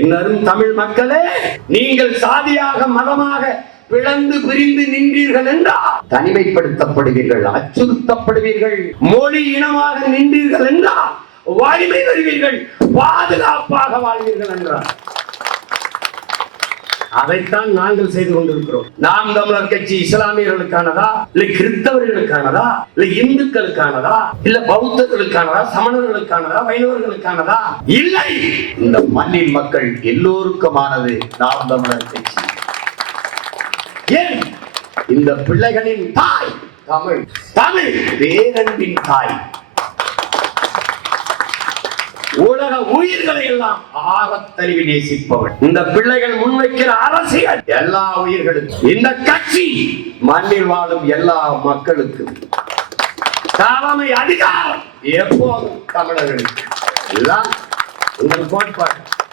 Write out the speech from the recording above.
என்னரும் தமிழ் மக்களே, நீங்கள் சாதியாக மதமாக பிளந்து பிரிந்து நின்றீர்கள் என்றால் தனிமைப்படுத்தப்படுவீர்கள், அச்சுறுத்தப்படுவீர்கள். மொழி இனமாக நின்றீர்கள் என்றால் வலிமை வருவீர்கள், பாதுகாப்பாக வாழ்வீர்கள் என்றார். அதைத்தான் நாங்கள் செய்து கொண்டிருக்கிறோம். நாம் தமிழர் கட்சி இஸ்லாமியர்களுக்கானதா, இல்ல கிறிஸ்தவர்களுக்கானதா, இல்ல இந்துக்களுக்கானதா, இல்ல பௌத்தர்களுக்கானதா, சமணர்களுக்கானதா, வைணவர்களுக்கானதா? இல்லை, இந்த மண்ணின் மக்கள் எல்லோருக்குமானது நாம் தமிழர் கட்சி. ஏன்? இந்த பிள்ளைகளின் தாய் தமிழ், தமிழ் பேரன்பின் தாய். உலக உயிர்களை எல்லாம் ஆகத்தறிவி நேசிப்பவள். இந்த பிள்ளைகள் முன்வைக்கிற அரசியல் எல்லா உயிர்களுக்கும், இந்த கட்சி மண்ணில் வாழும் எல்லா மக்களுக்கும், தலைமை அதிகாரம் எப்போதும் தமிழர்களுக்கு. எல்லாம் உங்கள் கோட்பாடு.